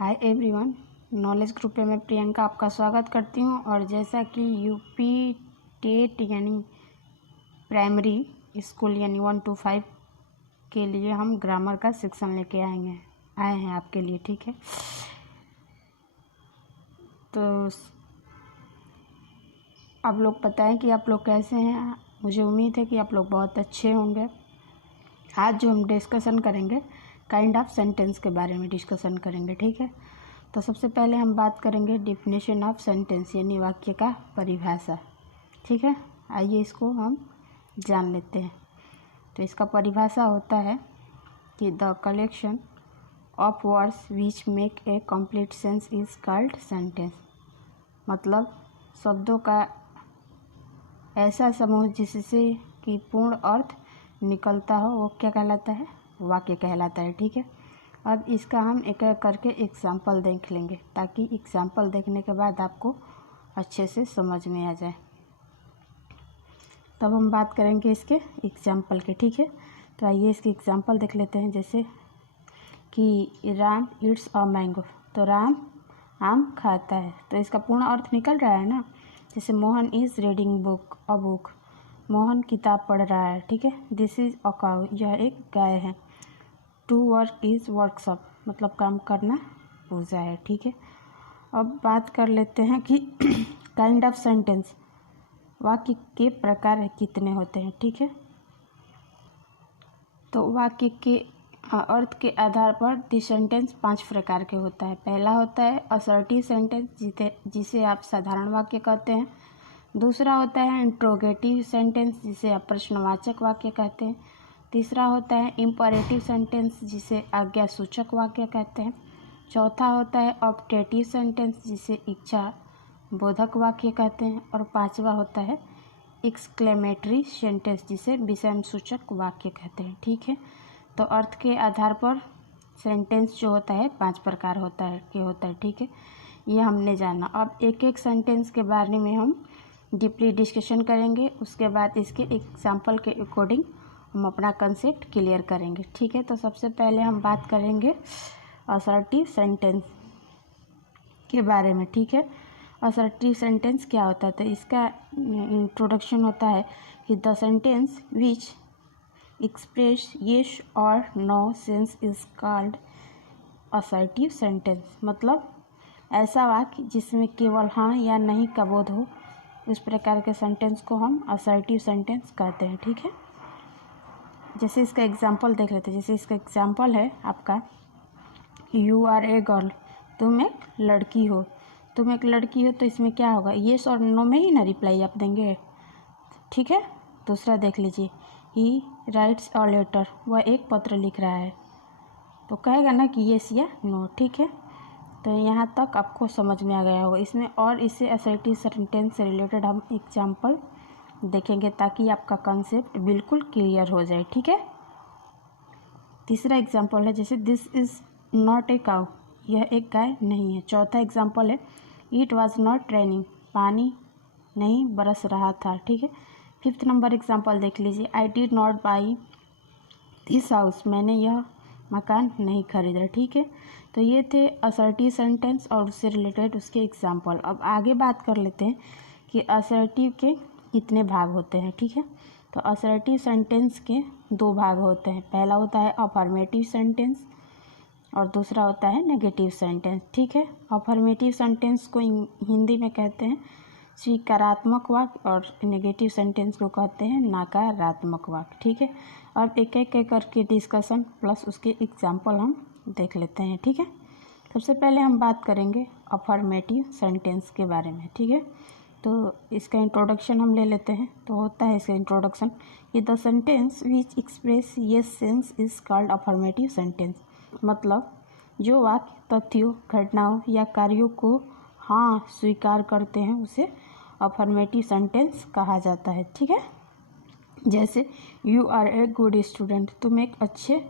Hi everyone, knowledge group पे मैं प्रियंका आपका स्वागत करती हूँ। और जैसा कि यूपी टेट यानी प्राइमरी स्कूल यानी 1 to 5 के लिए हम ग्रामर का सेक्शन लेके आए हैं आपके लिए, ठीक है। तो आप लोग बताएं कि आप लोग कैसे हैं। मुझे उम्मीद है कि आप लोग बहुत अच्छे होंगे। आज जो हम डिस्कशन करेंगे काइंड ऑफ सेंटेंस के बारे में डिस्कशन करेंगे, ठीक है। तो सबसे पहले हम बात करेंगे डेफिनेशन ऑफ सेंटेंस यानी वाक्य का परिभाषा, ठीक है। आइए इसको हम जान लेते हैं। तो इसका परिभाषा होता है कि the collection of words which make a complete sense is called sentence. मतलब शब्दों का ऐसा समूह जिससे कि पूर्ण अर्थ निकलता हो वो क्या कहलाता है? वाक्य कहलाता है, ठीक है। अब इसका हम एक एक करके एग्जाम्पल देख लेंगे ताकि एग्जाम्पल देखने के बाद आपको अच्छे से समझ में आ जाए। तब हम बात करेंगे इसके एग्जाम्पल के, ठीक है। तो आइए इसके एग्जाम्पल देख लेते हैं। जैसे कि राम ईट्स अ मैंगो, तो राम आम खाता है, तो इसका पूर्ण अर्थ निकल रहा है ना। जैसे Mohan is reading a book, Mohan किताब पढ़ रहा है, ठीक है। दिस इज़ अ काउ, यह एक गाय है। टू वर्क इज़ वर्कशॉप, मतलब काम करना पूजा है, ठीक है। अब बात कर लेते हैं कि काइंड ऑफ सेंटेंस, वाक्य के प्रकार कितने होते हैं, ठीक है। तो वाक्य के अर्थ के आधार पर दी सेंटेंस 5 प्रकार के होता है। पहला होता है असर्टिव सेंटेंस जिसे आप साधारण वाक्य कहते हैं। दूसरा होता है इंट्रोगेटिव सेंटेंस जिसे आप प्रश्नवाचक वाक्य कहते हैं। तीसरा होता है इम्परेटिव सेंटेंस जिसे आज्ञासूचक वाक्य कहते हैं। चौथा होता है ऑप्टेटिव सेंटेंस जिसे इच्छा बोधक वाक्य कहते हैं। और पांचवा होता है एक्सक्लेमेटरी सेंटेंस जिसे विषमसूचक वाक्य कहते हैं, ठीक है। तो अर्थ के आधार पर सेंटेंस जो होता है 5 प्रकार होता है, ठीक है। ये हमने जाना। अब एक एक सेंटेंस के बारे में हम डीपली डिस्कशन करेंगे। उसके बाद इसके एग्जाम्पल के अकॉर्डिंग हम अपना कंसेप्ट क्लियर करेंगे, ठीक है। तो सबसे पहले हम बात करेंगे असर्टिव सेंटेंस के बारे में, ठीक है। असर्टिव सेंटेंस क्या होता है? तो इसका इंट्रोडक्शन होता है कि the sentence which express yes और no sense is called assertive sentence. मतलब ऐसा वाक्य जिसमें केवल हाँ या नहीं का बोध हो, इस प्रकार के सेंटेंस को हम असर्टिव सेंटेंस कहते हैं, ठीक है। जैसे इसका एग्जाम्पल देख लेते हैं। जैसे इसका एग्जाम्पल है आपका यू आर ए गर्ल, तुम एक लड़की हो। तुम एक लड़की हो तो इसमें क्या होगा? येस और नो में ही ना रिप्लाई आप देंगे, ठीक है। दूसरा देख लीजिए, ही राइट्स अ लेटर, वह एक पत्र लिख रहा है, तो कहेगा ना कि येस या नो, ठीक है। तो यहाँ तक आपको समझ में आ गया होगा। इसमें और इससे असर्टिव सेंटेंस से रिलेटेड हम एग्जाम्पल देखेंगे ताकि आपका कंसेप्ट बिल्कुल क्लियर हो जाए, ठीक है। तीसरा एग्जाम्पल है जैसे this is not a cow, यह एक गाय नहीं है। चौथा एग्जाम्पल है इट वाज नॉट रेनिंग, पानी नहीं बरस रहा था, ठीक है। 5th नंबर एग्जाम्पल देख लीजिए, I did not by this house, मैंने यह मकान नहीं खरीदा, ठीक है। तो ये थे असर्टिव सेंटेंस और उससे रिलेटेड उसके एग्जाम्पल। अब आगे बात कर लेते हैं कि असर्टिव के कितने भाग होते हैं, ठीक है। तो असर्टिव सेंटेंस के 2 भाग होते हैं। पहला होता है अफर्मेटिव सेंटेंस और दूसरा होता है नेगेटिव सेंटेंस, ठीक है। अफर्मेटिव सेंटेंस को हिंदी में कहते हैं स्वीकारात्मक वाक्य और नेगेटिव सेंटेंस को कहते हैं नकारात्मक वाक्य, ठीक है। अब एक एक करके डिस्कशन प्लस उसके एग्जाम्पल हम देख लेते हैं, ठीक है। सबसे पहले हम बात करेंगे अफर्मेटिव सेंटेंस के बारे में, ठीक है। तो इसका इंट्रोडक्शन हम ले लेते हैं। तो होता है इसका इंट्रोडक्शन कि the sentence which express yes sense is called affirmative sentence. मतलब जो वाक्य तथ्यों, घटनाओं या कार्यों को हाँ स्वीकार करते हैं उसे अफर्मेटिव सेंटेंस कहा जाता है, ठीक है। जैसे you are a good student, तुम एक अच्छे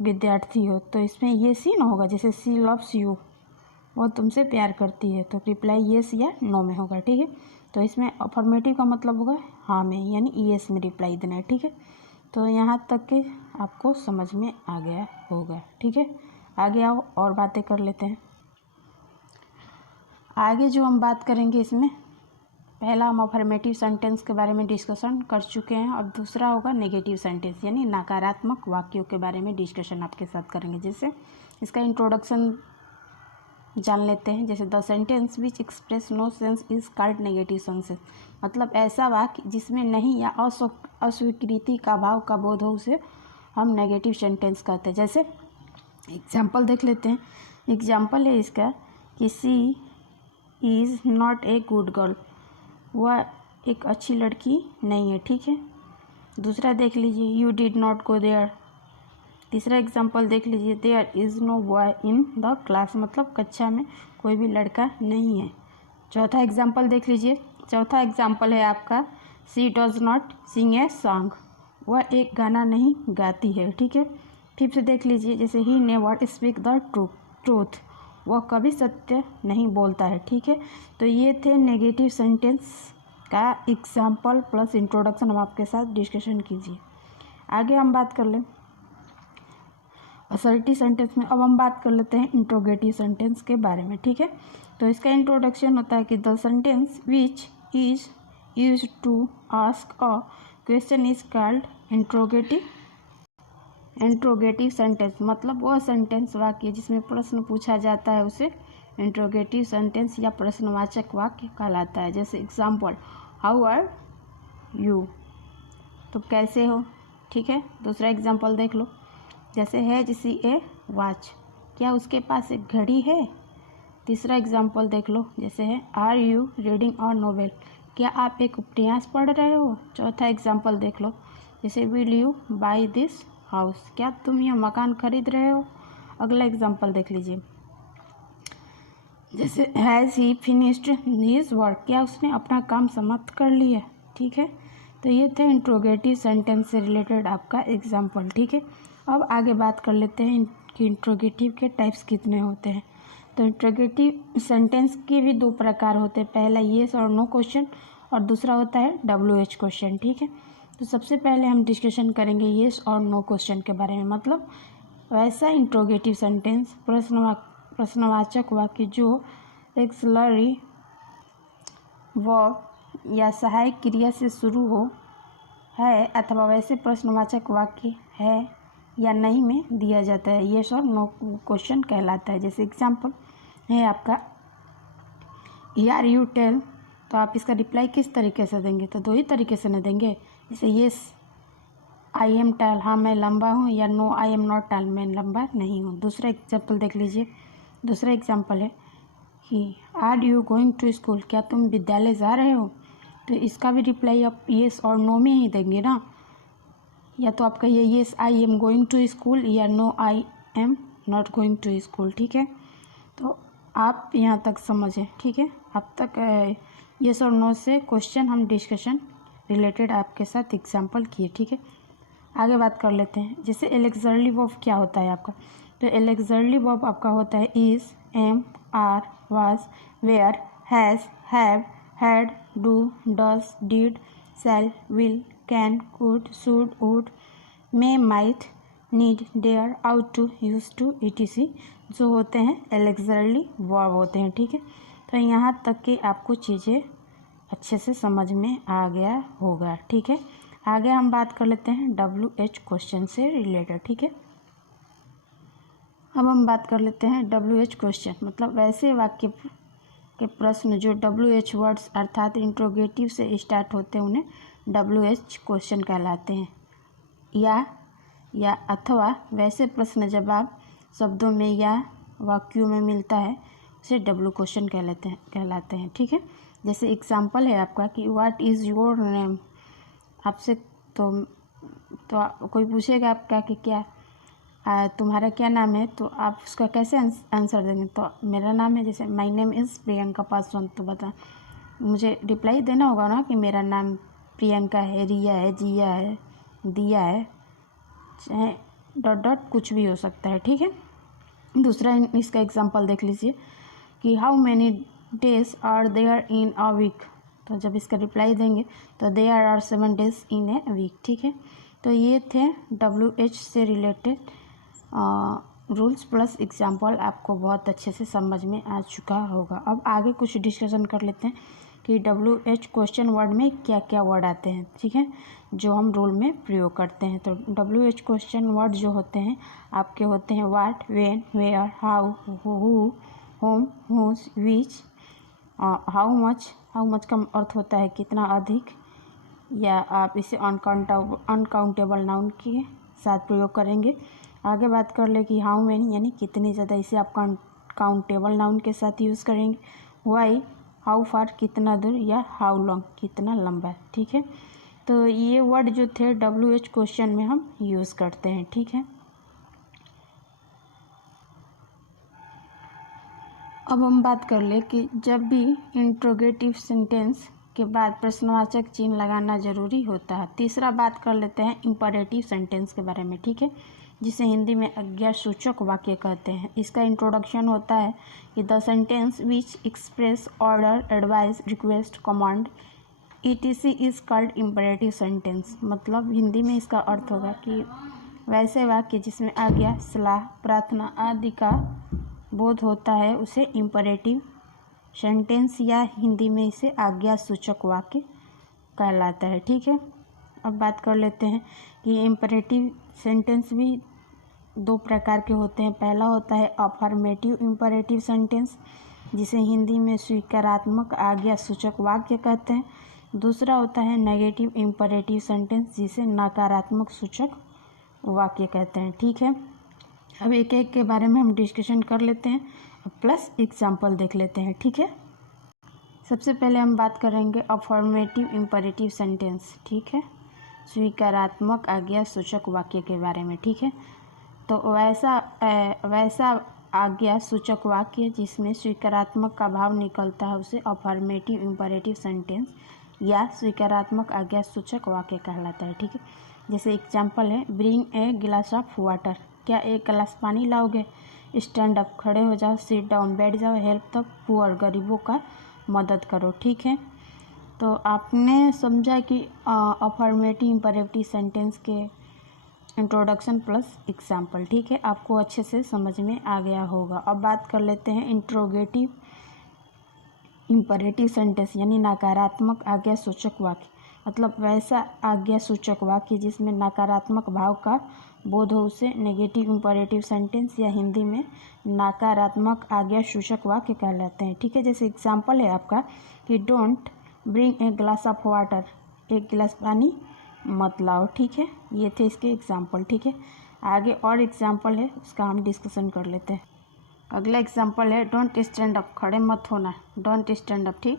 विद्यार्थी हो, तो इसमें ये सी ना होगा। जैसे सी लव्स यू, वो तुमसे प्यार करती है, तो रिप्लाई येस या नो में होगा, ठीक है। तो इसमें अफर्मेटिव का मतलब होगा हाँ में, यानी येस में रिप्लाई देना है, ठीक है। तो यहाँ तक के आपको समझ में आ गया होगा, ठीक है। आगे आओ और बातें कर लेते हैं। आगे जो हम बात करेंगे इसमें, पहला हम अफर्मेटिव सेंटेंस के बारे में डिस्कशन कर चुके हैं, और दूसरा होगा नेगेटिव सेंटेंस यानी नकारात्मक वाक्यों के बारे में डिस्कशन आपके साथ करेंगे। जैसे इसका इंट्रोडक्शन जान लेते हैं। जैसे the sentence which express no sense is called negative sentence, मतलब ऐसा वाक्य जिसमें नहीं या अस्वीकृति का भाव का बोध हो उसे हम नेगेटिव सेंटेंस कहते हैं। जैसे एग्जाम्पल देख लेते हैं। एग्जाम्पल है इसका कि she is not a good girl, वह एक अच्छी लड़की नहीं है, ठीक है। दूसरा देख लीजिए, you did not go there. तीसरा एग्जाम्पल देख लीजिए, there is no boy in the class, मतलब कक्षा में कोई भी लड़का नहीं है। चौथा एग्जाम्पल देख लीजिए। चौथा एग्जाम्पल है आपका she does not sing a song, वह एक गाना नहीं गाती है, ठीक है। फिफ्थ देख लीजिए, जैसे he never speak the truth, वह कभी सत्य नहीं बोलता है, ठीक है। तो ये थे नेगेटिव सेंटेंस का एग्जाम्पल प्लस इंट्रोडक्शन, हम आपके साथ डिस्कशन कीजिए। आगे हम बात कर लें असर्टिव सेंटेंस में। अब हम बात कर लेते हैं इंट्रोगेटिव सेंटेंस के बारे में, ठीक है। तो इसका इंट्रोडक्शन होता है कि the sentence which is used to ask a question is called interrogative sentence, मतलब वह सेंटेंस वाक्य जिसमें प्रश्न पूछा जाता है उसे इंट्रोगेटिव सेंटेंस या प्रश्नवाचक वाक्य कहलाता है। जैसे एग्जाम्पल, हाउ आर यू, तो कैसे हो, ठीक है। दूसरा एग्जाम्पल देख लो, जैसे हैज शी ए वॉच, क्या उसके पास एक घड़ी है। तीसरा एग्जाम्पल देख लो, जैसे है are you reading a novel, क्या आप एक उपन्यास पढ़ रहे हो। चौथा एग्जाम्पल देख लो, जैसे will you by this house, क्या तुम यह मकान खरीद रहे हो। अगला एग्जाम्पल देख लीजिए, जैसे has he finished his work, क्या उसने अपना काम समाप्त कर लिया, ठीक है। तो ये थे इंट्रोगेटिव सेंटेंस से रिलेटेड आपका एग्जाम्पल, ठीक है। अब आगे बात कर लेते हैं कि इंट्रोगेटिव के टाइप्स कितने होते हैं। तो इंट्रोगेटिव सेंटेंस के भी दो प्रकार होते हैं, पहला येस और नो क्वेश्चन, और दूसरा होता है WH क्वेश्चन, ठीक है। तो सबसे पहले हम डिस्कशन करेंगे येस और नो क्वेश्चन के बारे में, मतलब वैसा इंट्रोगेटिव सेंटेंस प्रश्नवाचक वाक्य जो एक्सलरी वर्ब या सहायक क्रिया से शुरू हो है, अथवा वैसे प्रश्नवाचक वाक्य है या नहीं में दिया जाता है, येस और नो क्वेश्चन कहलाता है। जैसे एग्जाम्पल है आपका यार यू टेल, तो आप इसका रिप्लाई किस तरीके से देंगे, तो दो ही तरीके से न देंगे। जैसे येस आई एम टॉल, हाँ मैं लंबा हूँ, या no I am not tall, मैं लंबा नहीं हूँ। दूसरा एग्जाम्पल देख लीजिए। दूसरा एग्जाम्पल है कि are you going to school, क्या तुम विद्यालय जा रहे हो। तो इसका भी रिप्लाई आप येस और नो में ही देंगे ना, या तो आप कहिए yes I am going to school, या no I am not going to school, ठीक है। तो आप यहाँ तक समझें, ठीक है। अब तक येस और नो से क्वेश्चन हम डिस्कशन रिलेटेड आपके साथ एग्जाम्पल किए, ठीक है। आगे बात कर लेते हैं। जैसे एलेक्सर्ली वर्ब क्या होता है आपका, तो एलेक्सर्ली वर्ब आपका होता है is, am, are, was, were, has, have, had, do, does, did, shall, will, can, could, should, would, may, might, need, dare, ought to, used to, etc जो होते हैं एलेक्सर्ली वर्ब होते हैं, ठीक है। तो यहाँ तक कि आपको चीज़ें अच्छे से समझ में आ गया होगा, ठीक है। आगे हम बात कर लेते हैं WH क्वेश्चन से रिलेटेड, ठीक है। अब हम बात कर लेते हैं WH क्वेश्चन, मतलब वैसे वाक्य के प्रश्न जो WH वर्ड्स अर्थात इंट्रोगेटिव से स्टार्ट होते हैं उन्हें WH क्वेश्चन कहलाते हैं। या अथवा वैसे प्रश्न जवाब शब्दों में या वाक्यों में मिलता है उसे W क्वेश्चन कहलाते हैं, ठीक है। जैसे एग्जाम्पल है आपका कि व्हाट इज़ योर नेम, आपसे तो कोई पूछेगा आपका कि क्या तुम्हारा क्या नाम है, तो आप उसका कैसे आंसर देंगे। तो मेरा नाम है, जैसे my name is Priyanka Paswan, तो बता मुझे रिप्लाई देना होगा ना कि मेरा नाम प्रियंका है, रिया है, जिया है, दिया है, चाहे डॉट कुछ भी हो सकता है, ठीक है। दूसरा इसका एग्जांपल देख लीजिए कि how many days are there in a week, तो जब इसका रिप्लाई देंगे तो there are 7 days in a week, ठीक है। तो ये थे WH से रिलेटेड रूल्स प्लस एग्जाम्पल आपको बहुत अच्छे से समझ में आ चुका होगा। अब आगे कुछ डिस्कशन कर लेते हैं कि WH क्वेश्चन वर्ड में क्या क्या वर्ड आते हैं, ठीक है, जो हम रूल में प्रयोग करते हैं। तो WH क्वेश्चन वर्ड जो होते हैं आपके होते हैं what, when, where, how, who, whom, whose, which, how much का अर्थ होता है कितना अधिक, या आप इसे अनकाउंटेबल नाउन के साथ प्रयोग करेंगे। आगे बात कर ले कि हाउ मैनी यानी कितनी ज़्यादा, इसे आप काउंटेबल नाउन के साथ यूज़ करेंगे। वाई, हाउ फार कितना दूर, या हाउ लॉन्ग कितना लंबा, ठीक है। तो ये वर्ड जो थे WH क्वेश्चन में हम यूज़ करते हैं, ठीक है। अब हम बात कर ले कि जब भी इंट्रोगेटिव सेंटेंस के बाद प्रश्नवाचक चिन्ह लगाना ज़रूरी होता है। तीसरा बात कर लेते हैं इंपरेटिव सेंटेंस के बारे में, ठीक है, जिसे हिंदी में आज्ञासूचक वाक्य कहते हैं। इसका इंट्रोडक्शन होता है कि the sentence which express order, advice, request, command ETC is called imperative sentence. मतलब हिंदी में इसका अर्थ होगा कि वैसे वाक्य जिसमें आज्ञा, सलाह, प्रार्थना आदि का बोध होता है उसे इंपरेटिव सेंटेंस या हिंदी में इसे आज्ञासूचक वाक्य कहलाता है, ठीक है। अब बात कर लेते हैं कि इंपरेटिव सेंटेंस भी दो प्रकार के होते हैं। पहला होता है अफर्मेटिव इंपरेटिव सेंटेंस, जिसे हिंदी में स्वीकारात्मक आज्ञासूचक वाक्य कहते हैं। दूसरा होता है नेगेटिव इंपरेटिव सेंटेंस, जिसे नकारात्मक सूचक वाक्य कहते हैं, ठीक है। अब एक एक के बारे में हम डिस्कशन कर लेते हैं, प्लस एग्जाम्पल देख लेते हैं, ठीक है। सबसे पहले हम बात करेंगे अफर्मेटिव इंपरेटिव सेंटेंस, ठीक है, स्वीकारात्मक आज्ञासूचक वाक्य के बारे में, ठीक है। तो वैसा आज्ञासूचक वाक्य जिसमें स्वीकारात्मक का भाव निकलता है उसे अफर्मेटिव इंपरेटिव सेंटेंस या स्वीकारात्मक आज्ञासूचक वाक्य कहलाता है, ठीक है। जैसे एग्जाम्पल है ब्रिंग ए गिलास ऑफ वाटर, क्या एक गिलास पानी लाओगे। स्टैंड अप, खड़े हो जाओ। सिट डाउन, बैठ जाओ। हेल्प द पुअर, गरीबों का मदद करो, ठीक है। तो आपने समझा कि अफर्मेटिव इंपरेटिव सेंटेंस के इंट्रोडक्शन प्लस एग्जाम्पल, ठीक है, आपको अच्छे से समझ में आ गया होगा। अब बात कर लेते हैं इंट्रोगेटिव इंपरेटिव सेंटेंस यानी नकारात्मक आज्ञासूचक वाक्य। मतलब वैसा आज्ञासूचक वाक्य जिसमें नकारात्मक भाव का बोध हो उसे नेगेटिव इंपरेटिव सेंटेंस या हिंदी में नकारात्मक आज्ञासूचक वाक्य कहलाते हैं, ठीक है। जैसे एग्जाम्पल है आपका कि don't bring a glass of water, एक गिलास पानी मत लाओ, ठीक है। ये थे इसके एग्जाम्पल, ठीक है। आगे और एग्जाम्पल है उसका हम डिस्कशन कर लेते हैं। अगला एग्जाम्पल है डोंट स्टैंड अप, खड़े मत होना, डोंट स्टैंड अप, ठीक।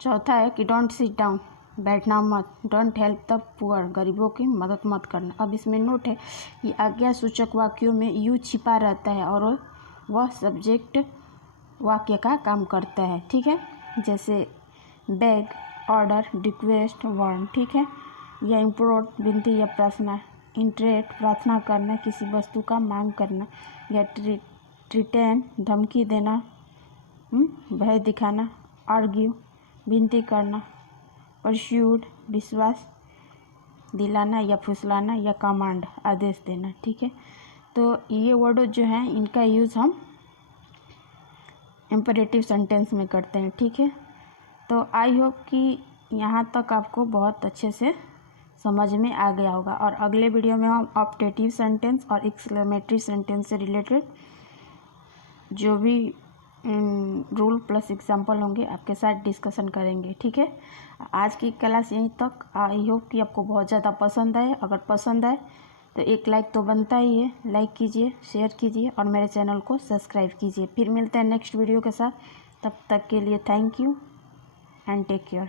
चौथा है कि डोंट सिट डाउन, बैठना मत। डोंट हेल्प द पुअर, गरीबों की मदद मत करना। अब इसमें नोट है कि आज्ञासूचक वाक्यों में यू छिपा रहता है और वह सब्जेक्ट वाक्य का काम करता है, ठीक है। जैसे बेग, ऑर्डर, रिक्वेस्ट, वार्न, ठीक है, या इम्प्लोर, विनती या प्रार्थना। इंट्रेट, प्रार्थना करना, किसी वस्तु का मांग करना, या थ्रेटन, धमकी देना, भय दिखाना। आर्ग्यू, विनती करना। परस्यूड, विश्वास दिलाना या फुसलाना, या कमांड, आदेश देना, ठीक है। तो ये वर्ड जो हैं इनका यूज़ हम इंपरेटिव सेंटेंस में करते हैं, ठीक है। तो आई होप कि यहाँ तक आपको बहुत अच्छे से समझ में आ गया होगा। और अगले वीडियो में हम ऑप्टेटिव सेंटेंस और एक्सक्लेमेटरी सेंटेंस से रिलेटेड जो भी रूल प्लस एग्जाम्पल होंगे आपके साथ डिस्कशन करेंगे, ठीक है। आज की क्लास यहीं तक। आई होप कि आपको बहुत ज़्यादा पसंद आए। अगर पसंद आए तो एक लाइक तो बनता ही है, लाइक कीजिए, शेयर कीजिए और मेरे चैनल को सब्सक्राइब कीजिए। फिर मिलते हैं नेक्स्ट वीडियो के साथ, तब तक के लिए thank you and take care.